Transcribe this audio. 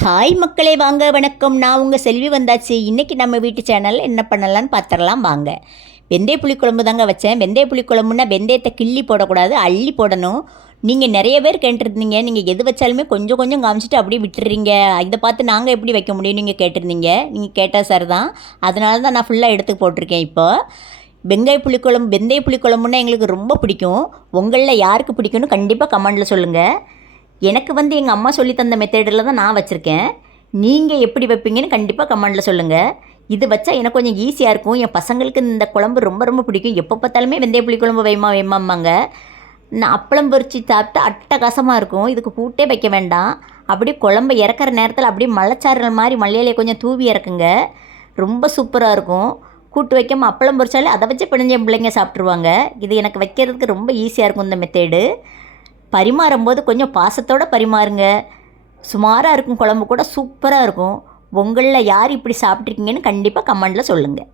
Hi மக்களே, வாங்க வணக்கம். நான் உங்கள் செல்வி வந்தாச்சு. இன்றைக்கி நம்ம வீட்டு சேனலில் என்ன பண்ணலான்னு பார்த்துடலாம் வாங்க. வெந்தய புளிக்குழம்பு தாங்க வச்சேன். வெந்தய புளிக்குழம்புன்னா வெந்தயத்தை கிள்ளி போடக்கூடாது, அள்ளி போடணும். நீங்கள் நிறைய பேர் கேட்டிருந்தீங்க, நீங்கள் எது வச்சாலுமே கொஞ்சம் கொஞ்சம் காமிச்சிட்டு அப்படியே விட்டுறீங்க, இதை பார்த்து நாங்கள் எப்படி வைக்க முடியும் நீங்கள் கேட்டிருந்தீங்க. நீங்கள் கேட்டால் சார் தான், அதனால தான் நான் ஃபுல்லாக எடுத்து போட்டிருக்கேன். இப்போது வெந்தய புளிக்குழம்புன்னா எங்களுக்கு ரொம்ப பிடிக்கும். உங்களில் யாருக்கு பிடிக்கும்னு கண்டிப்பாக கமெண்டில் சொல்லுங்கள். எனக்கு எங்கள் அம்மா சொல்லி தந்த மெத்தடில் தான் நான் வச்சுருக்கேன். நீங்கள் எப்படி வைப்பீங்கன்னு கண்டிப்பாக கமெண்டில் சொல்லுங்கள். இது வச்சா எனக்கு கொஞ்சம் ஈஸியாக இருக்கும். என் பசங்களுக்கு இந்த குழம்பு ரொம்ப ரொம்ப பிடிக்கும். எப்போ பார்த்தாலுமே வெந்தய புளிக்குழம்பு வைமாம்பாங்க. நான் அப்பளம் பொரித்து சாப்பிட்டு அட்டகாசமாக இருக்கும். இதுக்கு கூட்டே வைக்க வேண்டாம். அப்படியே குழம்பு இறக்குற நேரத்தில் அப்படியே மலைச்சாரல் மாதிரி மல்லியிலையை கொஞ்சம் தூவி இறக்குங்க. ரொம்ப சூப்பராக இருக்கும். கூட்டு வைக்காமல் அப்பளம் பொரிச்சாலே அதை வச்சு பிணைஞ்ச பிள்ளைங்க சாப்பிட்ருவாங்க. இது எனக்கு வைக்கிறதுக்கு ரொம்ப ஈஸியாக இருக்கும் இந்த மெத்தேடு. பரிமாறும்போது கொஞ்சம் பாசத்தோடு பரிமாறுங்க. சுமாராக இருக்கும் குழம்பு கூட சூப்பராக இருக்கும். உங்களில் யார் இப்படி சாப்பிட்ருக்கீங்கன்னு கண்டிப்பாக கமெண்டில் சொல்லுங்கள்.